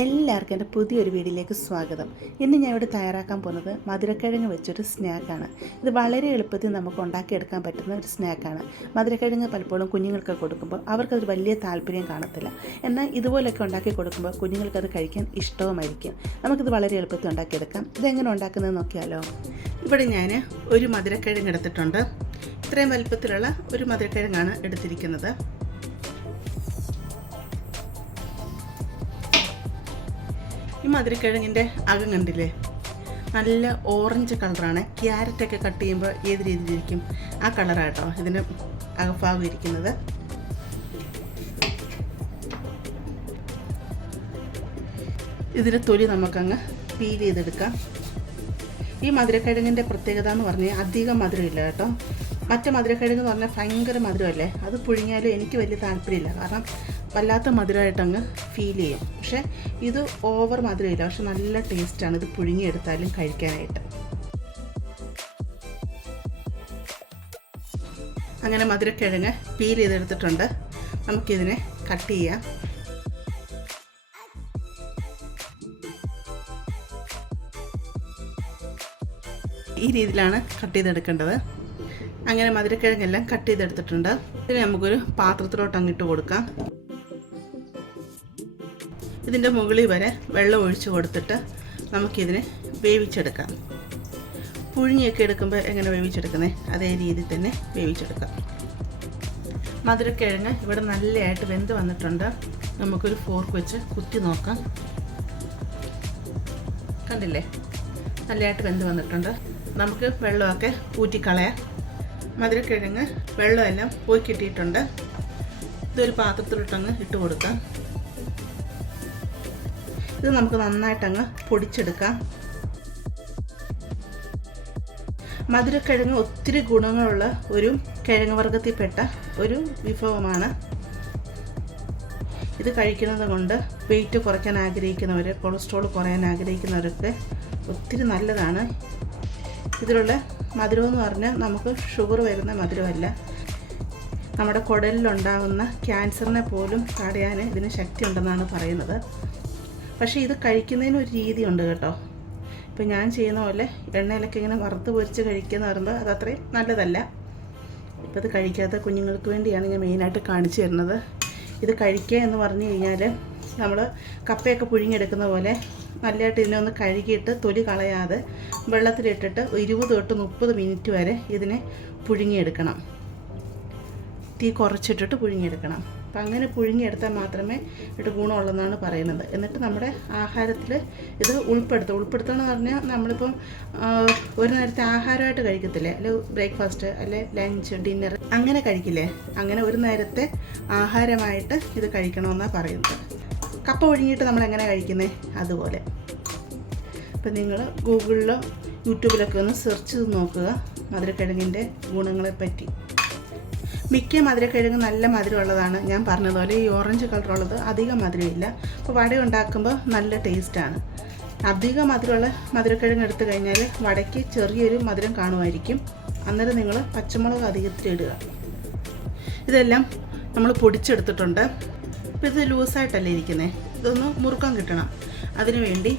എല്ലാവർക്കും എന്റെ പുതിയൊരു വീഡിയോയിലേക്ക് സ്വാഗതം. ഇന്ന് ഞാൻ ഇവിടെ തയ്യാറാക്കാൻ പോകുന്നത് മധുരക്കിഴങ്ങ് വെച്ചൊരു സ്നാക്കാണ്. ഇത് വളരെ എളുപ്പത്തിൽ നമുക്ക് ഉണ്ടാക്കിയെടുക്കാൻ പറ്റുന്ന ഒരു സ്നാക്കാണ്. മധുരക്കിഴങ്ങ് പലപ്പോഴും കുഞ്ഞുങ്ങൾക്ക് കൊടുക്കുമ്പോൾ അവർക്കത് വലിയ താല്പര്യം കാണത്തില്ല. എന്നാൽ ഇതുപോലെയൊക്കെ ഉണ്ടാക്കി കൊടുക്കുമ്പോൾ കുഞ്ഞുങ്ങൾക്കത് കഴിക്കാൻ ഇഷ്ടവുമായിരിക്കും. നമുക്കിത് വളരെ എളുപ്പത്തിൽ ഉണ്ടാക്കിയെടുക്കാം. ഇതെങ്ങനെ ഉണ്ടാക്കുന്നത് നോക്കിയാലോ. ഇവിടെ ഞാൻ ഒരു മധുരക്കിഴങ്ങ് എടുത്തിട്ടുണ്ട്. ഇത്രയും വലുപ്പത്തിലുള്ള ഒരു മധുരക്കിഴങ്ങാണ് എടുത്തിരിക്കുന്നത്. ഈ മധുരക്കിഴങ്ങിന്റെ അകം കണ്ടില്ലേ? നല്ല ഓറഞ്ച് കളറാണ് ക്യാരറ്റൊക്കെ കട്ട് ചെയ്യുമ്പോൾ ഏത് രീതിയിലിരിക്കും ആ കളറാട്ടോ ഇതിന് അകഭാഗം ഇരിക്കുന്നത്. ഇതിന്റെ തൊലി നമുക്കങ്ങ് പീൽ ചെയ്തെടുക്കാം. ഈ മധുരക്കിഴങ്ങിന്റെ പ്രത്യേകത എന്ന് പറഞ്ഞാൽ അധികം മധുരമില്ല കേട്ടോ. മറ്റേ മധുരക്കിഴങ്ങ് എന്ന് പറഞ്ഞാൽ ഭയങ്കര മധുരമല്ലേ? അത് പുഴുങ്ങിയാലും എനിക്ക് വലിയ താല്പര്യമില്ല. കാരണം വല്ലാത്ത മധുരമായിട്ടങ്ങ് ഫീൽ ചെയ്യും. പക്ഷേ ഇത് ഓവർ മധുരമില്ല. പക്ഷെ നല്ല ടേസ്റ്റാണ് ഇത് പുഴുങ്ങിയെടുത്താലും കഴിക്കാനായിട്ട്. അങ്ങനെ മധുരക്കിഴങ്ങ് പീൽ ചെയ്തെടുത്തിട്ടുണ്ട്. നമുക്കിതിനെ കട്ട് ചെയ്യാം. ഈ രീതിയിലാണ് കട്ട് ചെയ്തെടുക്കേണ്ടത്. അങ്ങനെ മധുരക്കിഴങ്ങെല്ലാം കട്ട് ചെയ്തെടുത്തിട്ടുണ്ട്. ഇതിന് നമുക്കൊരു പാത്രത്തിലോട്ട് അങ്ങിട്ട് കൊടുക്കാം. ഇതിന്റെ മുകളിൽ വരെ വെള്ളം ഒഴിച്ച് കൊടുത്തിട്ട് നമുക്കിതിനെ വേവിച്ചെടുക്കാം. പുഴുങ്ങിയൊക്കെ എടുക്കുമ്പോൾ എങ്ങനെ വേവിച്ചെടുക്കുന്നത് അതേ രീതിയിൽ തന്നെ വേവിച്ചെടുക്കാം. മധുരക്കിഴങ്ങ് ഇവിടെ നല്ലതായിട്ട് വെന്ത് വന്നിട്ടുണ്ട്. നമുക്കൊരു ഫോർക്ക് വെച്ച് കുത്തി നോക്കാം. കണ്ടില്ലേ? നല്ലതായിട്ട് വെന്ത് വന്നിട്ടുണ്ട്. നമുക്ക് വെള്ളമൊക്കെ ഊറ്റിക്കളയാം. മധുരക്കിഴങ്ങ് വെള്ളമെല്ലാം പോയി കിട്ടിയിട്ടുണ്ട്. ഇതൊരു പാത്രത്തിലിട്ടങ്ങ് ഇട്ട് കൊടുക്കാം. ഇത് നമുക്ക് നന്നായിട്ടങ്ങ് പൊടിച്ചെടുക്കാം. മധുരക്കിഴങ്ങ് ഒത്തിരി ഗുണങ്ങളുള്ള ഒരു കിഴങ്ങ് വർഗത്തിൽപ്പെട്ട ഒരു വിഭവമാണ്. ഇത് കഴിക്കുന്നത് കൊണ്ട് വെയിറ്റ് കുറയ്ക്കാൻ ആഗ്രഹിക്കുന്നവർ കൊളസ്ട്രോൾ കുറയാൻ ആഗ്രഹിക്കുന്നവരൊക്കെ ഒത്തിരി നല്ലതാണ്. ഇതിലുള്ള മധുരം എന്ന് പറഞ്ഞാൽ നമുക്ക് ഷുഗർ വരുന്ന മധുരമല്ല. നമ്മുടെ കുടലിലുണ്ടാകുന്ന ക്യാൻസറിനെ പോലും തടയാൻ ഇതിന് ശക്തി ഉണ്ടെന്നാണ് പറയുന്നത്. പക്ഷേ ഇത് കഴിക്കുന്നതിന് ഒരു രീതിയുണ്ട് കേട്ടോ. ഇപ്പം ഞാൻ ചെയ്യുന്ന പോലെ എണ്ണയിലൊക്കെ ഇങ്ങനെ വറുത്ത് പൊരിച്ച് കഴിക്കുക എന്ന് പറയുമ്പോൾ അത് അത്രയും നല്ലതല്ല. ഇപ്പം ഇത് കഴിക്കാത്ത കുഞ്ഞുങ്ങൾക്ക് വേണ്ടിയാണ് ഞാൻ മെയിനായിട്ട് കാണിച്ചു തരുന്നത്. ഇത് കഴിക്കുക എന്ന് പറഞ്ഞു കഴിഞ്ഞാൽ നമ്മൾ കപ്പയൊക്കെ പുഴുങ്ങിയെടുക്കുന്ന പോലെ നല്ലതായിട്ട് ഇതിനെ ഒന്ന് കഴുകിയിട്ട് തൊലി കളയാതെ വെള്ളത്തിലിട്ടിട്ട് ഇരുപത് തൊട്ട് മുപ്പത് മിനിറ്റ് വരെ ഇതിനെ പുഴുങ്ങിയെടുക്കണം. തീ കുറച്ചിട്ടിട്ട് പുഴുങ്ങിയെടുക്കണം. അപ്പം അങ്ങനെ പുഴുങ്ങിയെടുത്താൽ മാത്രമേ ഇത് ഗുണമുള്ളതെന്നാണ് പറയുന്നത്. എന്നിട്ട് നമ്മുടെ ആഹാരത്തിൽ ഇത് ഉൾപ്പെടുത്തുക ഉൾപ്പെടുത്തണം എന്ന് പറഞ്ഞാൽ നമ്മളിപ്പം ഒരു നേരത്തെ ആഹാരമായിട്ട് കഴിക്കത്തില്ലേ? അല്ലെ ബ്രേക്ക്ഫാസ്റ്റ് അല്ലെ ലഞ്ച് ഡിന്നർ അങ്ങനെ കഴിക്കില്ലേ? അങ്ങനെ ഒരു നേരത്തെ ആഹാരമായിട്ട് ഇത് കഴിക്കണമെന്നാണ് പറയുന്നത്. കപ്പ ഒഴുങ്ങിയിട്ട് നമ്മൾ എങ്ങനെ കഴിക്കുന്നത് അതുപോലെ. അപ്പം നിങ്ങൾ ഗൂഗിളിലോ യൂട്യൂബിലൊക്കെ ഒന്ന് സെർച്ച് ചെയ്ത് നോക്കുക. മധുരക്കിഴങ്ങിന്റെ ഗുണങ്ങളെ പറ്റി മിക്ക മധുരക്കിഴങ്ങ് നല്ല മധുരമുള്ളതാണ്. ഞാൻ പറഞ്ഞതുപോലെ ഈ ഓറഞ്ച് കളറുള്ളത് അധികം മധുരമില്ല. അപ്പോൾ വട ഉണ്ടാക്കുമ്പോൾ നല്ല ടേസ്റ്റാണ് അധികം മധുരമുള്ള മധുരക്കിഴങ്ങ് എടുത്തു കഴിഞ്ഞാൽ വടയ്ക്ക് ചെറിയൊരു മധുരം കാണുമായിരിക്കും. അന്നേരം നിങ്ങൾ പച്ചമുളക് അധികത്തിൽ ഇടുക. ഇതെല്ലാം നമ്മൾ പൊടിച്ചെടുത്തിട്ടുണ്ട്. ഇപ്പോൾ ഇത് ലൂസായിട്ടല്ലേ ഇരിക്കുന്നത് ഇതൊന്ന് മുറുക്കം കിട്ടണം. അതിനുവേണ്ടി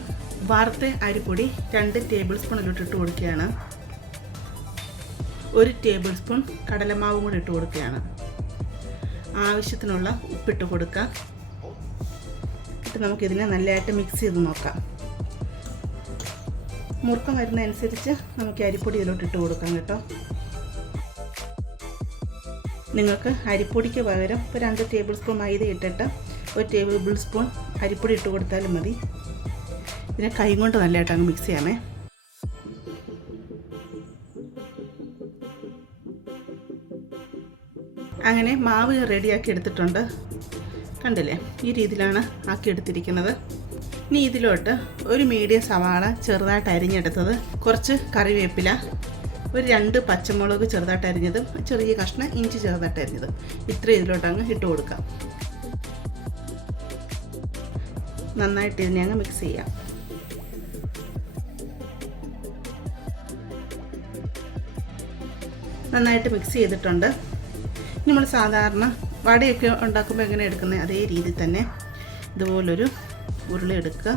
വറുത്ത അരിപ്പൊടി രണ്ട് ടേബിൾ സ്പൂണിലോട്ട് ഇട്ട് കൊടുക്കുകയാണ്. ഒരു ടേബിൾ സ്പൂൺ കടലമാവും കൂടി ഇട്ട് കൊടുക്കുകയാണ്. ആവശ്യത്തിനുള്ള ഉപ്പിട്ട് കൊടുക്കാം എന്നിട്ട് നമുക്കിതിനെ നല്ലതായിട്ട് മിക്സ് ചെയ്ത് നോക്കാം. മുറുക്കം വരുന്നതനുസരിച്ച് നമുക്ക് അരിപ്പൊടി ഇതിലോട്ട് ഇട്ട് കൊടുക്കാം കേട്ടോ. നിങ്ങൾക്ക് അരിപ്പൊടിക്ക് പകരം ഇപ്പോൾ രണ്ട് ടേബിൾ സ്പൂൺ മൈദ ഇട്ടിട്ട് ഒരു ടേബിൾ സ്പൂൺ അരിപ്പൊടി ഇട്ട് കൊടുത്താലും മതി. ഇതിനെ കൈ കൊണ്ട് നല്ലതായിട്ട് അങ്ങ് മിക്സ് ചെയ്യാമേ. അങ്ങനെ മാവ് റെഡിയാക്കി എടുത്തിട്ടുണ്ട്. കണ്ടില്ലേ? ഈ രീതിയിലാണ് ആക്കി എടുത്തിരിക്കുന്നത്. ഇനി ഇതിലോട്ട് ഒരു മീഡിയം സവാള ചെറുതായിട്ട് അരിഞ്ഞെടുത്തത്. കുറച്ച് കറിവേപ്പില ഒരു രണ്ട് പച്ചമുളക് ചെറുതായിട്ട് അരിഞ്ഞതും ചെറിയ കഷ്ണം ഇഞ്ചി ചെറുതായിട്ട് അരിഞ്ഞതും. ഇത്രയും ഇതിലോട്ട് അങ്ങ് ഇട്ട് കൊടുക്കാം. നന്നായിട്ട് ഇതിനെ അങ്ങ് മിക്സ് ചെയ്യാം. നന്നായിട്ട് മിക്സ് ചെയ്തിട്ടുണ്ട്. നമ്മൾ സാധാരണ വടയൊക്കെ ഉണ്ടാക്കുമ്പോൾ എങ്ങനെ എടുക്കുന്നത്? അതേ രീതിയിൽ തന്നെ ഇതുപോലൊരു ഉരുളി എടുക്കുക.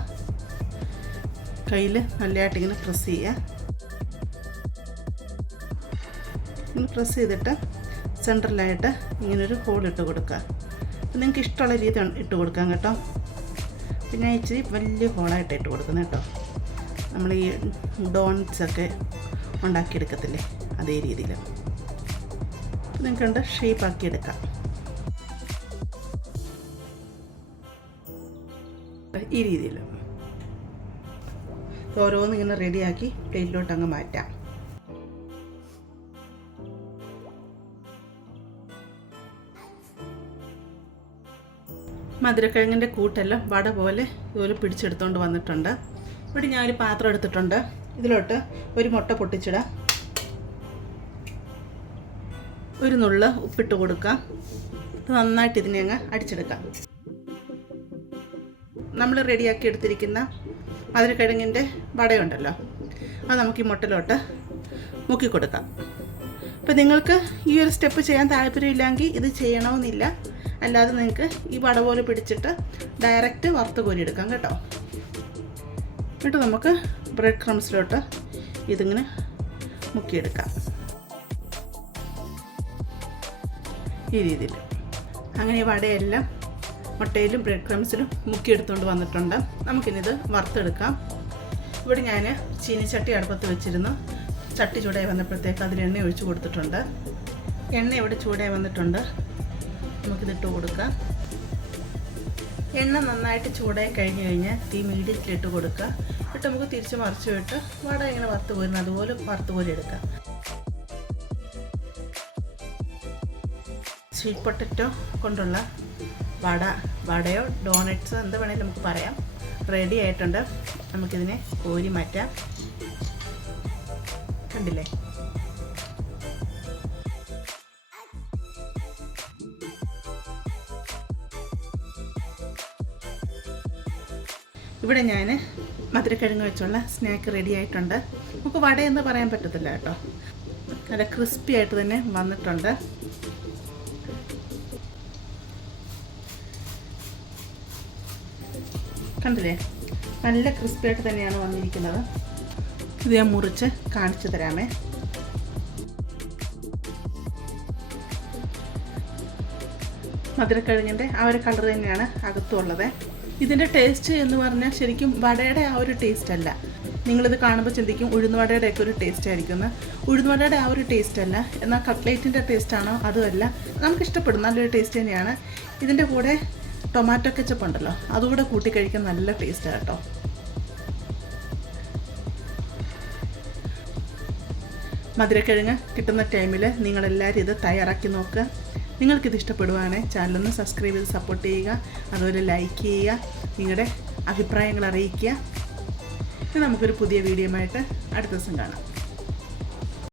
കയ്യിൽ നല്ലതായിട്ട് ഇങ്ങനെ പ്രസ് ചെയ്യുക. പ്രസ് ചെയ്തിട്ട് സെന്ററിലായിട്ട് ഇങ്ങനൊരു ഹോൾ ഇട്ട് കൊടുക്കുക. അപ്പം നിങ്ങൾക്ക് ഇഷ്ടമുള്ള രീതി ഇട്ട് കൊടുക്കാം കേട്ടോ. പിന്നെ ഇച്ചിരി വലിയ ഹോളായിട്ട് ഇട്ട് കൊടുക്കുന്നത് കേട്ടോ. നമ്മൾ ഈ ഡോൺസ് ഒക്കെ ഉണ്ടാക്കിയെടുക്കത്തില്ലേ? അതേ രീതിയിൽ. നിങ്ങൾക്ക് കണ്ട് ഷേപ്പ് ആക്കി എടുക്കാം ഈ രീതിയിൽ. ഓരോന്ന് ഇങ്ങനെ റെഡിയാക്കി പ്ലേറ്റിലോട്ട് അങ്ങ് മാറ്റാം. മധുരക്കിഴങ്ങിന്റെ കൂട്ടെല്ലാം വട പോലെ ഇതുപോലെ പിടിച്ചെടുത്തുകൊണ്ട് വന്നിട്ടുണ്ട്. ഇവിടെ ഞാനൊരു പാത്രം എടുത്തിട്ടുണ്ട്. ഇതിലോട്ട് ഒരു മുട്ട പൊട്ടിച്ചിടാം. ഒരു നുള്ള ഉപ്പിട്ട് കൊടുക്കാം. നന്നായിട്ട് ഇതിനെ അങ്ങ് അടിച്ചെടുക്കാം. നമ്മൾ റെഡിയാക്കി എടുത്തിരിക്കുന്ന മധുരക്കിഴങ്ങിന്റെ വടയുണ്ടല്ലോ. അത് നമുക്ക് ഈ മുട്ടലോട്ട് മുക്കി കൊടുക്കാം. അപ്പോൾ നിങ്ങൾക്ക് ഈ ഒരു സ്റ്റെപ്പ് ചെയ്യാൻ താല്പര്യമില്ലെങ്കിൽ ഇത് ചെയ്യണമെന്നില്ല. അല്ലാതെ നിങ്ങൾക്ക് ഈ വട പോലെ പിടിച്ചിട്ട് ഡയറക്റ്റ് വറുത്ത് കോരിയെടുക്കാം കേട്ടോ. എന്നിട്ട് നമുക്ക് ബ്രെഡ് ക്രംസിലോട്ട് ഇതിങ്ങനെ മുക്കിയെടുക്കാം. ഈ രീതിയിൽ. അങ്ങനെ വടയെല്ലാം മുട്ടയിലും ബ്രെഡ് ക്രംസിലും മുക്കിയെടുത്തുകൊണ്ട് വന്നിട്ടുണ്ട്. നമുക്കിനിത് വറുത്തെടുക്കാം. ഇവിടെ ഞാൻ ചീനിച്ചട്ടി അടുപ്പത്ത് വെച്ചിരുന്നു. ചട്ടി ചൂടായി വന്നപ്പോഴത്തേക്ക് അതിൽ എണ്ണ ഒഴിച്ചു കൊടുത്തിട്ടുണ്ട്. എണ്ണ ഇവിടെ ചൂടായി വന്നിട്ടുണ്ട്. നമുക്കിതിട്ട് കൊടുക്കാം. എണ്ണ നന്നായിട്ട് ചൂടായി കഴിഞ്ഞ് കഴിഞ്ഞാൽ തീ മീഡിയത്തിലിട്ട് കൊടുക്കുക. എന്നിട്ട് നമുക്ക് തിരിച്ച് മറിച്ച് വിട്ട് വട ഇങ്ങനെ വറുത്ത് പോരുന്ന അതുപോലെ വറുത്ത് പോലെ സ്വീറ്റ് പൊട്ടറ്റോ കൊണ്ടുള്ള വട വടയോ ഡോണറ്റ്സോ എന്ത് വേണേലും നമുക്ക് പറയാം. റെഡി ആയിട്ടുണ്ട്. നമുക്കിതിനെ കോരി മാറ്റാം. കണ്ടില്ലേ? ഇവിടെ ഞാൻ മധുരക്കിഴങ്ങ് വെച്ചുള്ള സ്നാക്ക് റെഡി ആയിട്ടുണ്ട്. നമുക്ക് വടയെന്ന് പറയാൻ പറ്റത്തില്ല കേട്ടോ. നല്ല ക്രിസ്പി ആയിട്ട് തന്നെ വന്നിട്ടുണ്ട്. കണ്ടില്ലേ? നല്ല ക്രിസ്പി ആയിട്ട് തന്നെയാണ് വന്നിരിക്കുന്നത്. ഇത് ഞാൻ മുറിച്ച് കാണിച്ചു തരാമേ. മധുരക്കിഴങ്ങിന്റെ ആ ഒരു കളർ തന്നെയാണ് അകത്തുള്ളത്. ഇതിന്റെ ടേസ്റ്റ് എന്ന് പറഞ്ഞാൽ ശരിക്കും വടയുടെ ആ ഒരു ടേസ്റ്റ് അല്ല. നിങ്ങളിത് കാണുമ്പോൾ ചിന്തിക്കും ഉഴുന്നുവടയുടെ ഒക്കെ ഒരു ടേസ്റ്റ് ആയിരിക്കും ഉഴുന്നുവടയുടെ ആ ഒരു ടേസ്റ്റ് അല്ല. എന്നാൽ കട്ട്ലേറ്റിന്റെ ടേസ്റ്റ് ആണോ? അതുമല്ല. നമുക്ക് ഇഷ്ടപ്പെടും നല്ലൊരു ടേസ്റ്റ് തന്നെയാണ്. ഇതിന്റെ കൂടെ ടൊമാറ്റോ കെച്ചപ്പ് ഉണ്ടല്ലോ അതുകൂടെ കൂട്ടി കഴിക്കാൻ നല്ല ടേസ്റ്റാണ് കേട്ടോ. മധുരക്കിഴങ്ങ് കിട്ടുന്ന ടൈമിൽ നിങ്ങളെല്ലാവരും ഇത് തയ്യാറാക്കി നോക്കുക നിങ്ങൾക്കിത് ഇഷ്ടപ്പെടുവാണെങ്കിൽ ചാനലൊന്ന് സബ്സ്ക്രൈബ് ചെയ്ത് സപ്പോർട്ട് ചെയ്യുക അതുപോലെ ലൈക്ക് ചെയ്യുക നിങ്ങളുടെ അഭിപ്രായങ്ങൾ അറിയിക്കുക. ഇനി നമുക്കൊരു പുതിയ വീഡിയോ ആയിട്ട് അടുത്ത ദിവസം കാണാം.